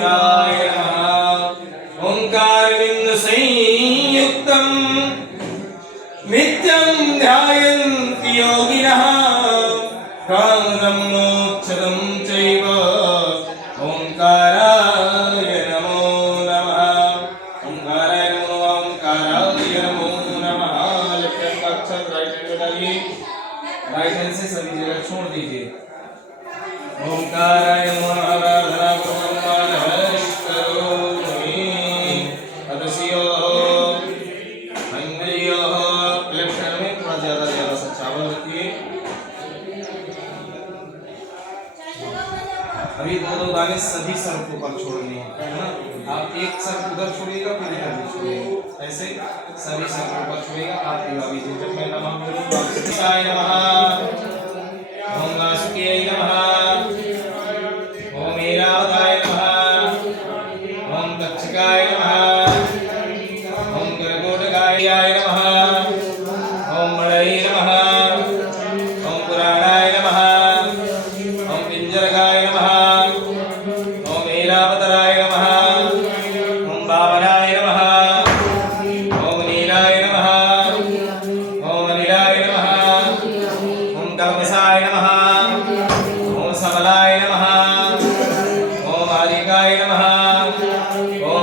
शिवाय नमः। ओंकारबिंद संयुक्तं नित्यं ध्यायन्ति योगिनः कामदं मोक्षदं चैव। ओंकाराय नमो नमः। ओंकाराय नमो ओंकाराय नमो नमः। लेफ्ट हैंड का अक्षर राइट हैंड में डालिए, राइट हैंड से सभी जगह छोड़ दीजिए। ओंकाराय नमो आराधना ब्रह्मणष्करोमि अदस्यो इंद्रियो। लेफ्ट हैंड में थोड़ा ज्यादा सा चावल रखिए। अभी दो दाने सभी सर को ऊपर छोड़ने हैं, है ना। आप एक सर उधर छोड़िएगा, फिर इधर भी छोड़िएगा, ऐसे सभी सर को ऊपर छोड़िएगा। आप दिवाली से जब मैं नमः बोलूंगा वासुदेवाय नमः, ओम वासुदेवाय नमः, ओम ऐरावताय नमः, ओम दक्षकाय नमः, ओम गर्गोटकाय नमः, ओम मणये नमः, ओम पुराणाय नमः, ओम पिंजरकाय नमः, ओम ऐरावताय नमः, ओम बावनाय नमः, ओम नीलाय नमः, ओम अनिलाय नमः, ओम कल्मषाय नमः, ओम सबलाय नमः, ओम आदिकाय नमः, ओम